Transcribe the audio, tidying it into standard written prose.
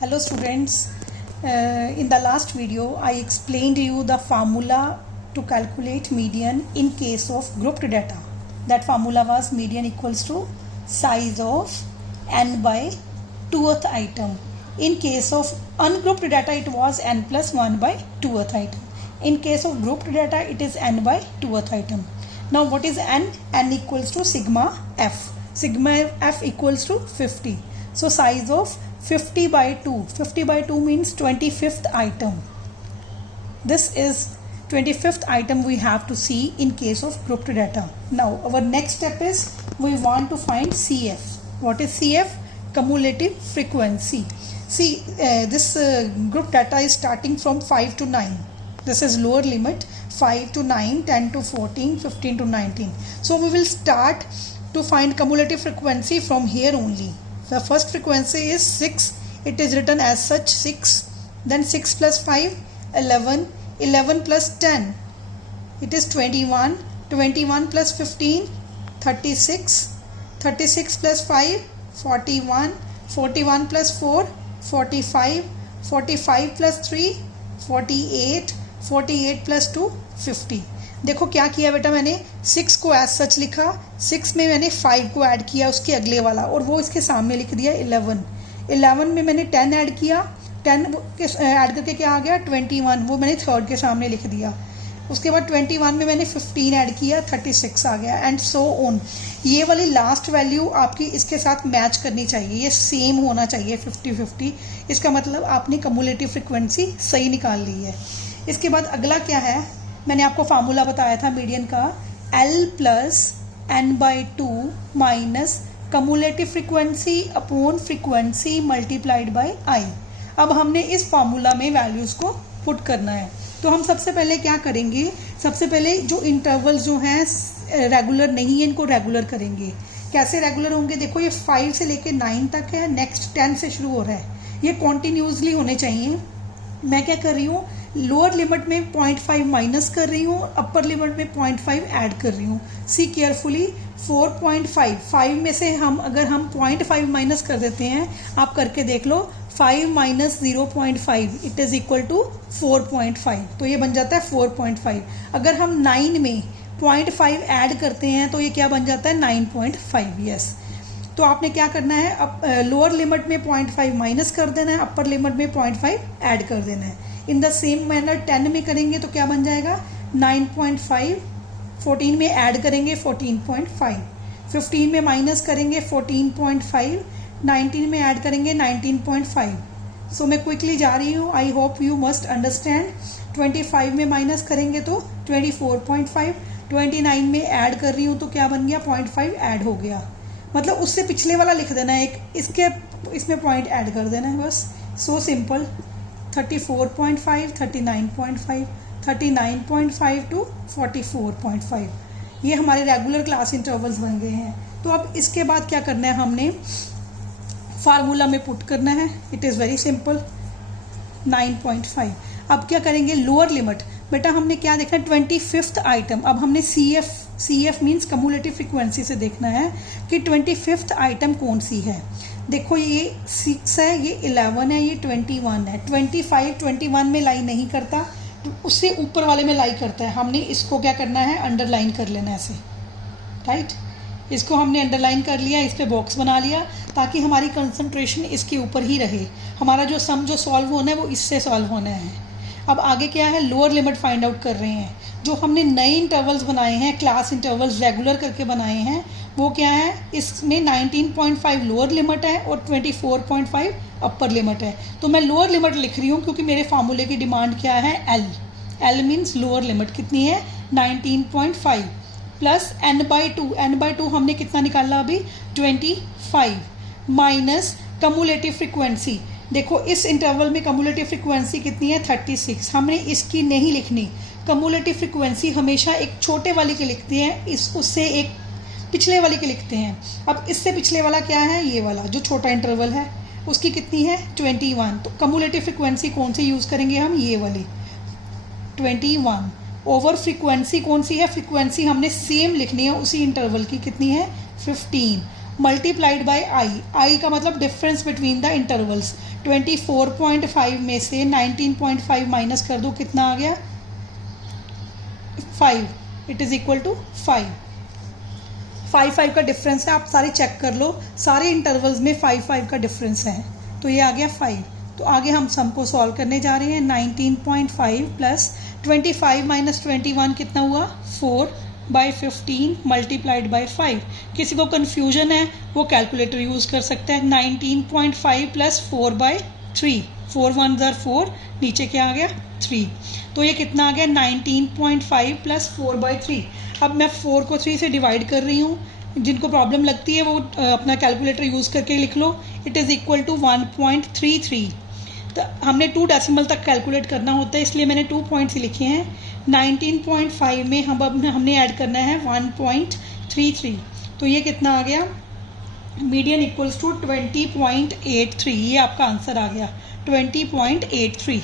Hello students, in the last video I explained you the formula to calculate median in case of grouped data. That formula was median equals to size of n by 2th item. In case of ungrouped data it was n plus 1 by 2th item. In case of grouped data it is n by 2th item. Now what is n? N equals to sigma f. Sigma f equals to 50. So size of 50 by 2. 50 by 2 means 25th item. This is 25th item we have to see in case of grouped data. Now our next step is we want to find CF. What is CF? Cumulative frequency. See this group data is starting from 5 to 9. This is lower limit 5 to 9, 10 to 14, 15 to 19. So we will start to find cumulative frequency from here only. The first frequency is 6. It is written as such 6. Then 6 plus 5, 11. 11 plus 10. It is 21. 21 plus 15, 36. 36 plus 5, 41. 41 plus 4, 45. 45 plus 3, 48. 48 plus 2 50. देखो क्या किया बेटा, मैंने 6 को as such लिखा, 6 में मैंने 5 को ऐड किया उसके अगले वाला और वो इसके सामने लिख दिया 11. 11 में मैंने 10 ऐड किया, 10 ऐड करके क्या आ गया 21, वो मैंने थर्ड के सामने लिख दिया. उसके बाद 21 में मैंने 15 ऐड किया, 36 आ गया एंड सो ऑन. ये वाली लास्ट वैल्यू आपकी इसके साथ मैच करनी चाहिए, ये सेम होना चाहिए 50-50. इसका मतलब आपने कम्युलेटिव फ्रिक्वेंसी सही निकाल ली है. इसके बाद अगला क्या है, मैंने आपको फार्मूला बताया था मीडियन का, L plus n by 2 minus cumulative frequency upon frequency multiplied by i. अब हमने इस फार्मूला में वैल्यूज़ को पुट करना है. तो हम सबसे पहले क्या करेंगे, सबसे पहले जो इंटरवल्स जो हैं रेगुलर नहीं है इनको रेगुलर करेंगे. कैसे रेगुलर होंगे, देखो ये 5 से लेके 9 तक है, नेक्स्ट 10 से शुरू हो रहा है, ये कॉन्टिन्यूसली होने चाहिए. मैं क्या कर रही हूँ, लोअर लिमिट में 0.5 माइनस कर रही हूँ, अपर लिमिट में 0.5 ऐड कर रही हूँ. सी केयरफुली 4.5, 5 में से हम अगर हम 0.5 माइनस कर देते हैं, आप करके देख लो, 5 minus 0.5 it is equal to 4.5, तो ये बन जाता है 4.5. अगर हम 9 में 0.5 ऐड करते हैं तो ये क्या बन जाता है 9.5. यस, तो आपने क्या करना है, अब लोअर लिमिट में 0.5 माइनस कर देना है, अपर लिमिट में 0.5 ऐड कर देना है. इन द सेम मैनर 10 में करेंगे तो क्या बन जाएगा 9.5, 14 में ऐड करेंगे 14.5, 15 में माइनस करेंगे 14.5, 19 में ऐड करेंगे 19.5. सो मैं क्विकली जा रही हूँ, I hope you must understand. 25 में माइनस करेंगे तो 24.5, 29 में ऐड कर रही हूँ तो क्या बन गया 0.5 ऐड हो गया. मतलब उससे पिछले वाला लिख देना है, एक इसके इसमें पॉइंट ऐड कर देना है बस. So simple. 34.5, 39.5, 39.5 टू 44.5, ये हमारे रेगुलर क्लास इंटरवल्स बन गए हैं. तो अब इसके बाद क्या करना है, हमने फार्मूला में पुट करना है. It is very simple, 9.5. अब क्या करेंगे, लोअर लिमिट. बेटा हमने क्या देखना है 25th आइटम. अब हमने CF मीन्स कम्युलेटिव फ्रिक्वेंसी से देखना है कि 25th आइटम कौन सी है. देखो ये 6 है, ये 11 है, ये 21 है. 25 21 में लाई नहीं करता, तो उससे ऊपर वाले में लाई करता है. हमने इसको क्या करना है, अंडरलाइन कर लेना ऐसे, राइट. इसको हमने अंडरलाइन कर लिया, इस पर बॉक्स बना लिया ताकि हमारी कंसंट्रेशन इसके ऊपर ही रहे. हमारा जो सम जो सॉल्व होना है वो इससे सॉल्व होना है. अब आगे क्या है, लोअर लिमिट फाइंड आउट कर रहे हैं. जो हमने नए इंटरवल्स बनाए हैं, क्लास इंटरवल्स रेगुलर करके बनाए हैं, वो क्या है, इसमें 19.5 लोअर लिमिट है और 24.5 अपर लिमिट है. तो मैं लोअर लिमिट लिख रही हूँ क्योंकि मेरे फार्मूले की डिमांड क्या है, L मीन्स लोअर लिमिट कितनी है 19.5 plus n by 2. n by 2 हमने कितना निकाला अभी 25 माइनस कम्युलेटिव फ्रिक्वेंसी. देखो इस इंटरवल में कम्युलेटिव फ्रिक्वेंसी कितनी है 36. हमने इसकी नहीं लिखनी, कम्युलेटिव फ्रिक्वेंसी हमेशा एक छोटे वाले की लिखते हैं, उससे एक पिछले वाले की लिखते हैं. अब इससे पिछले वाला क्या है, ये वाला जो छोटा इंटरवल है उसकी कितनी है 21. तो कम्युलेटिव फ्रिक्वेंसी कौन सी यूज़ करेंगे हम, ये वाली 21 ओवर फ्रिक्वेंसी कौन सी है, फ्रिक्वेंसी हमने सेम लिखनी है उसी इंटरवल की, कितनी है 15 मल्टीप्लाइड बाय आई. आई का मतलब डिफरेंस बिटवीन द इंटरवल्स. 24.5 में से 19.5 माइनस कर दो, कितना आ गया 5, इट इज़ इक्वल टू 5 का डिफरेंस है, आप सारे चेक कर लो, सारे इंटरवल्स में 5 का डिफरेंस है, तो ये आ गया 5। तो आगे हम सम को सॉल्व करने जा रहे हैं। 19.5 प्लस 25 माइनस 21 कितना हुआ 4/15 मल्टीप्लाइड बाई 5। किसी को कन्फ्यूजन है वो कैलकुलेटर यूज़ कर सकता है। 19.5 प्लस 4/3, 4 1 4, नीचे क्या आ गया 3, तो ये कितना आ गया 19.5 प्लस 4/3। अब मैं 4 को 3 से डिवाइड कर रही हूँ, जिनको प्रॉब्लम लगती है वो अपना कैलकुलेटर यूज़ करके लिख लो। It is equal to 1.33। तो हमने 2 डेसिमल तक कैलकुलेट करना होता है, इसलिए मैंने 2 पॉइंट्स लिखे हैं। 19.5 में हमने ऐड करना है 1.33, तो ये कितना आ गया मीडियन इक्वल्स टू 20.83। ये आपका आंसर आ गया 20.83।